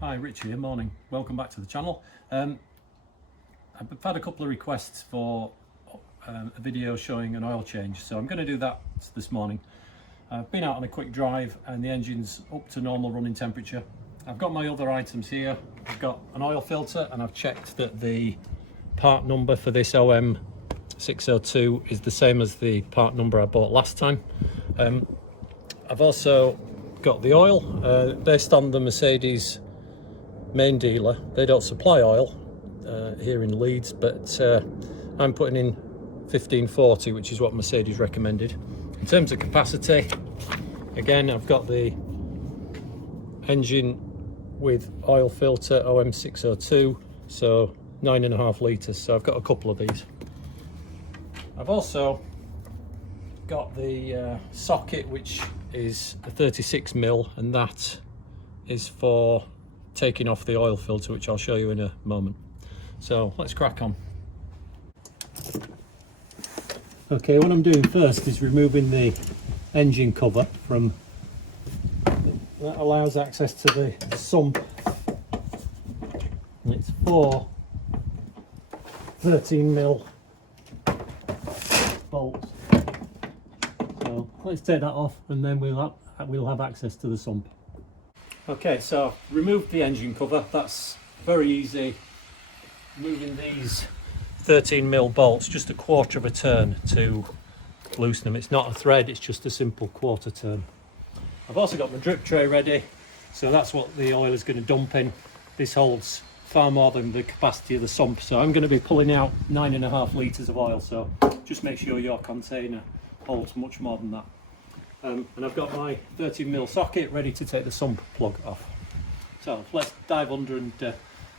Hi, Rich here, morning. Welcome back to the channel. I've had a couple of requests for a video showing an oil change, so I'm going to do that this morning. I've been out on a quick drive and the engine's up to normal running temperature. I've got my other items here. I've got an oil filter and I've checked that the part number for this OM602 is the same as the part number I bought last time. I've also got the oil based on the Mercedes main dealer. They don't supply oil here in Leeds, but I'm putting in 1540, which is what Mercedes recommended. In terms of capacity, again, I've got the engine with oil filter OM602, so 9.5 litres, so I've got a couple of these. I've also got the socket, which is a 36mm, and that is for taking off the oil filter, which I'll show you in a moment. So let's crack on. Okay, what I'm doing first is removing the engine cover from, that allows access to the sump, and it's 4 13mm bolts. So let's take that off and then we'll have access to the sump. Okay, so I've removed the engine cover. That's very easy. Moving these 13mm bolts just a quarter of a turn to loosen them. It's not a thread, it's just a simple quarter turn. I've also got my drip tray ready, so that's what the oil is going to dump in. This holds far more than the capacity of the sump, so I'm going to be pulling out 9.5 litres of oil, so just make sure your container holds much more than that. And I've got my 13mm socket ready to take the sump plug off. So let's dive under and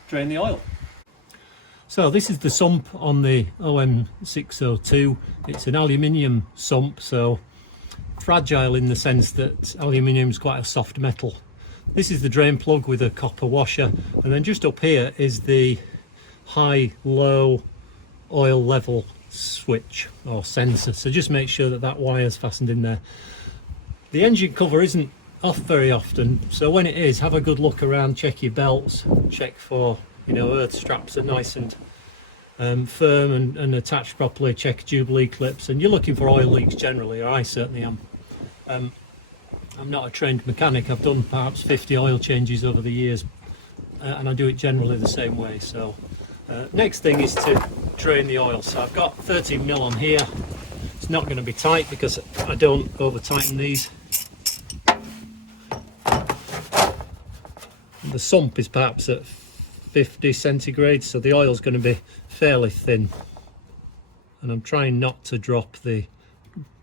drain the oil. So this is the sump on the OM602. It's an aluminium sump, so fragile in the sense that aluminium is quite a soft metal. This is the drain plug with a copper washer, and then just up here is the high-low oil level switch or sensor, so just make sure that that wire is fastened in there. The engine cover isn't off very often, so when it is, have a good look around, check your belts, check for, you know, earth straps are nice and firm and attached properly, check Jubilee clips, and you're looking for oil leaks generally, or I certainly am. I'm not a trained mechanic. I've done perhaps 50 oil changes over the years, and I do it generally the same way. So next thing is to drain the oil. So I've got 13mm on here. It's not going to be tight because I don't over tighten these. The sump is perhaps at 50 centigrade, so the oil is going to be fairly thin, and I'm trying not to drop the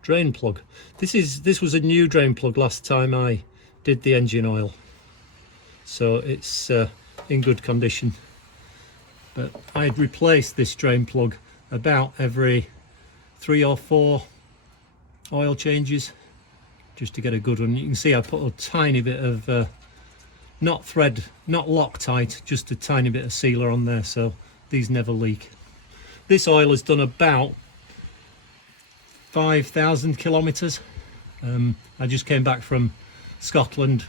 drain plug. This was a new drain plug last time I did the engine oil, so it's in good condition, but I'd replace this drain plug about every 3 or 4 oil changes just to get a good one. You can see I put a tiny bit of not thread, not Loctite, just a tiny bit of sealer on there, so these never leak. This oil has done about 5,000 kilometers. I just came back from Scotland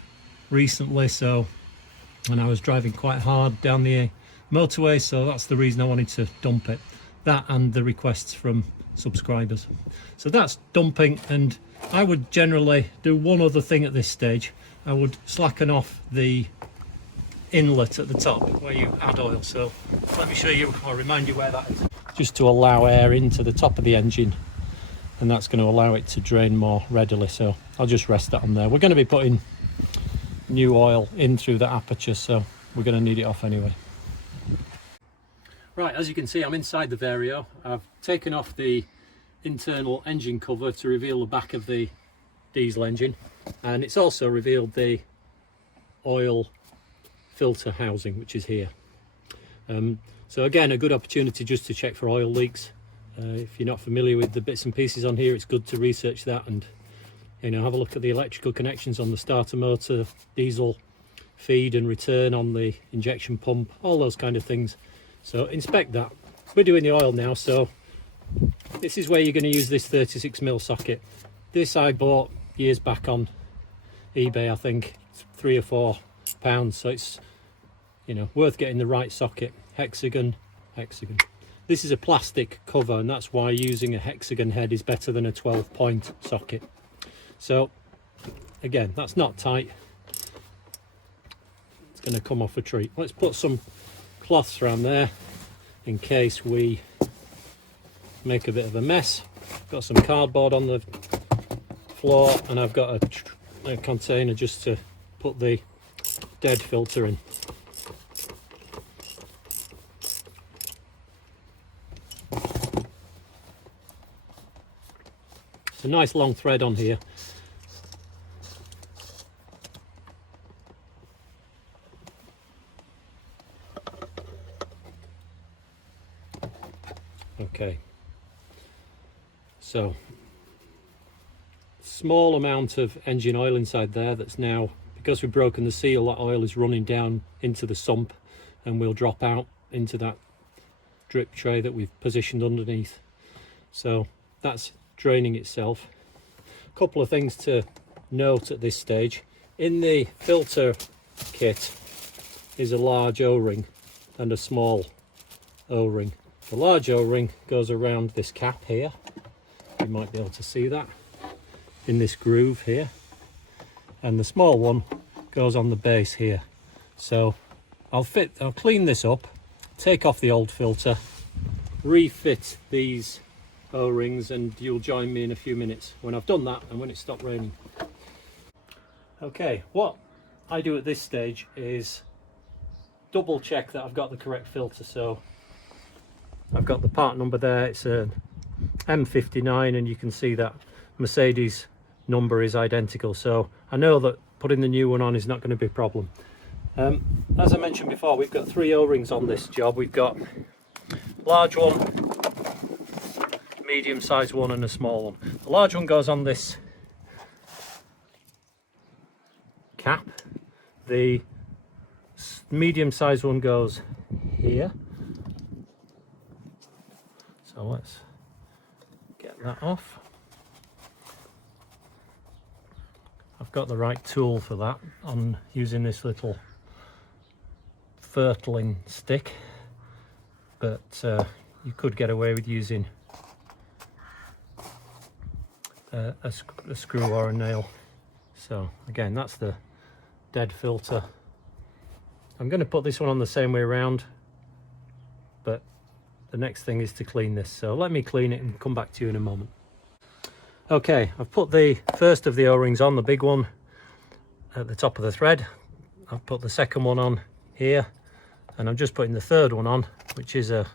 recently, and I was driving quite hard down the motorway, so that's the reason I wanted to dump it. That and the requests from subscribers. So that's dumping, and I would generally do one other thing at this stage. I would slacken off the inlet at the top where you add oil. So let me show you or remind you where that is, just to allow air into the top of the engine, and that's going to allow it to drain more readily. So I'll just rest that on there. We're going to be putting new oil in through the aperture, so we're going to need it off anyway. Right, as you can see, I'm inside the Vario. I've taken off the internal engine cover to reveal the back of the diesel engine, and it's also revealed the oil filter housing, which is here. So again, a good opportunity just to check for oil leaks. If you're not familiar with the bits and pieces on here, it's good to research that and, you know, have a look at the electrical connections on the starter motor, diesel feed and return on the injection pump, all those kind of things. So inspect that. We're doing the oil now, so this is where you're going to use this 36mm socket. This I bought years back on eBay, I think £3 or £4, so it's you know, worth getting the right socket. Hexagon. This is a plastic cover, and that's why using a hexagon head is better than a 12-point socket. So again, that's not tight. It's going to come off a treat. Let's put some cloths around there in case we make a bit of a mess. Got some cardboard on the floor, and I've got a container just to put the dead filter in. It's a nice long thread on here. Okay, so small amount of engine oil inside there that's now, because we've broken the seal, that oil is running down into the sump and will drop out into that drip tray that we've positioned underneath. So that's draining itself. A couple of things to note at this stage. In the filter kit is a large O-ring and a small O-ring. The large O-ring goes around this cap here. You might be able to see that in this groove here. And the small one goes on the base here. So I'll clean this up, take off the old filter, refit these O-rings, and you'll join me in a few minutes when I've done that and when it's stopped raining. Okay, what I do at this stage is double check that I've got the correct filter. So I've got the part number there, it's a M59, and you can see that Mercedes number is identical, so I know that putting the new one on is not going to be a problem. As I mentioned before, we've got 3 O-rings on this job. We've got a large one, medium sized one, and a small one. The large one goes on this cap, the medium sized one goes here. So let's get that off. I've got the right tool for that on using this little fertling stick, but you could get away with using a screw or a nail. So again, that's the dead filter. I'm going to put this one on the same way around, but the next thing is to clean this. So let me clean it and come back to you in a moment. Okay, I've put the first of the O-rings on, the big one, at the top of the thread. I've put the second one on here, and I'm just putting the third one on, which is the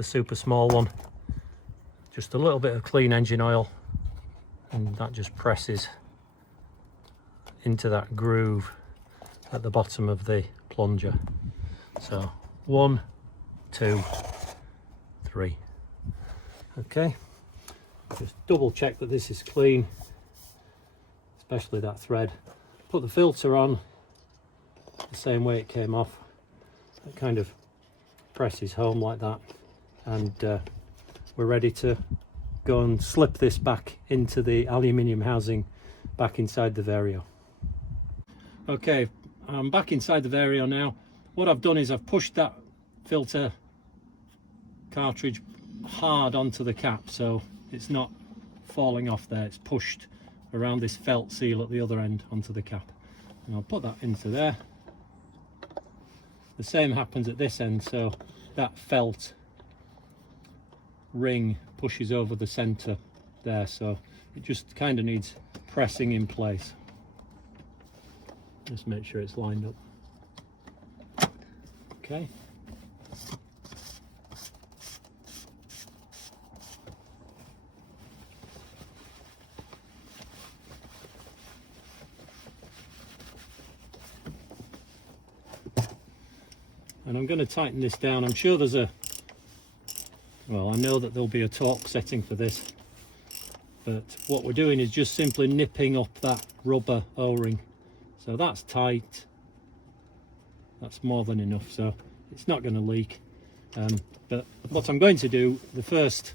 super small one. Just a little bit of clean engine oil, and that just presses into that groove at the bottom of the plunger. So 1, 2, 3. Okay, just double check that this is clean, especially that thread. Put the filter on the same way it came off. It kind of presses home like that, and we're ready to go and slip this back into the aluminium housing back inside the Vario. Okay, I'm back inside the Vario now. What I've done is I've pushed that filter cartridge hard onto the cap, so it's not falling off there. It's pushed around this felt seal at the other end onto the cap, and I'll put that into there. The same happens at this end, so that felt ring pushes over the center there, so it just kind of needs pressing in place. Just make sure it's lined up. Okay. And I'm going to tighten this down. I'm sure there's I know that there'll be a torque setting for this, but what we're doing is just simply nipping up that rubber O-ring. So that's tight. That's more than enough, so it's not going to leak. But what I'm going to do, the first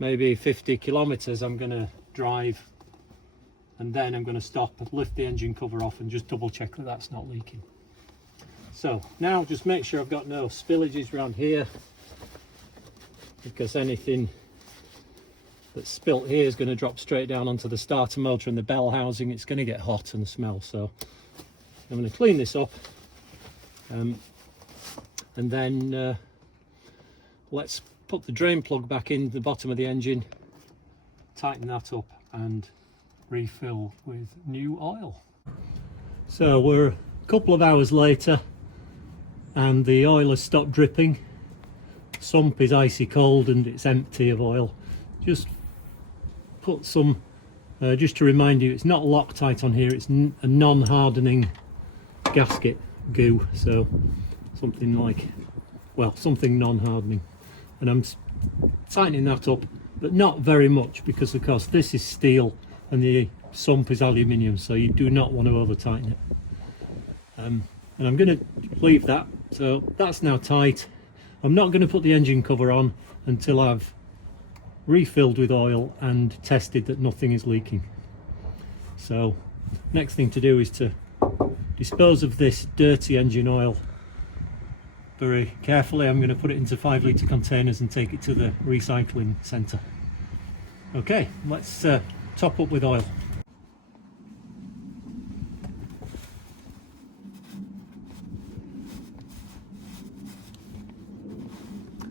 maybe 50 kilometers, I'm going to drive, and then I'm going to stop, lift the engine cover off, and just double check that that's not leaking. So now just make sure I've got no spillages around here, because anything that's spilt here is going to drop straight down onto the starter motor and the bell housing. It's going to get hot and smell. So I'm going to clean this up, and then let's put the drain plug back in the bottom of the engine, tighten that up and refill with new oil. So we're a couple of hours later and the oil has stopped dripping. Sump is icy cold and it's empty of oil. Just put some, just to remind you, it's not Loctite on here, it's a non-hardening gasket goo, so something like, well, something non-hardening. And I'm tightening that up, but not very much, because of course this is steel and the sump is aluminium, so you do not want to over tighten it. And I'm going to leave that, so that's now tight. I'm not going to put the engine cover on until I've refilled with oil and tested that nothing is leaking. So next thing to do is to dispose of this dirty engine oil very carefully. I'm going to put it into 5-litre containers and take it to the recycling centre. Okay, let's top up with oil.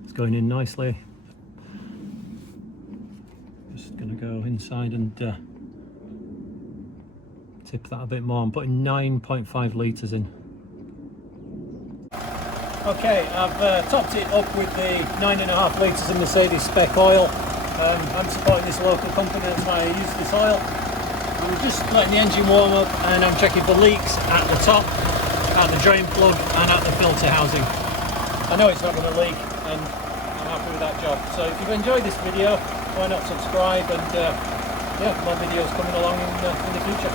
It's going in nicely. Just going to go inside and tip that a bit more. I'm putting 9.5 litres in. Okay, I've topped it up with the 9.5 litres of Mercedes spec oil. I'm supporting this local company, that's why I use this oil. I'm just letting the engine warm up and I'm checking for leaks at the top, at the drain plug and at the filter housing. I know it's not going to leak and I'm happy with that job. So if you've enjoyed this video, why not subscribe, and yeah, more videos coming along in the future.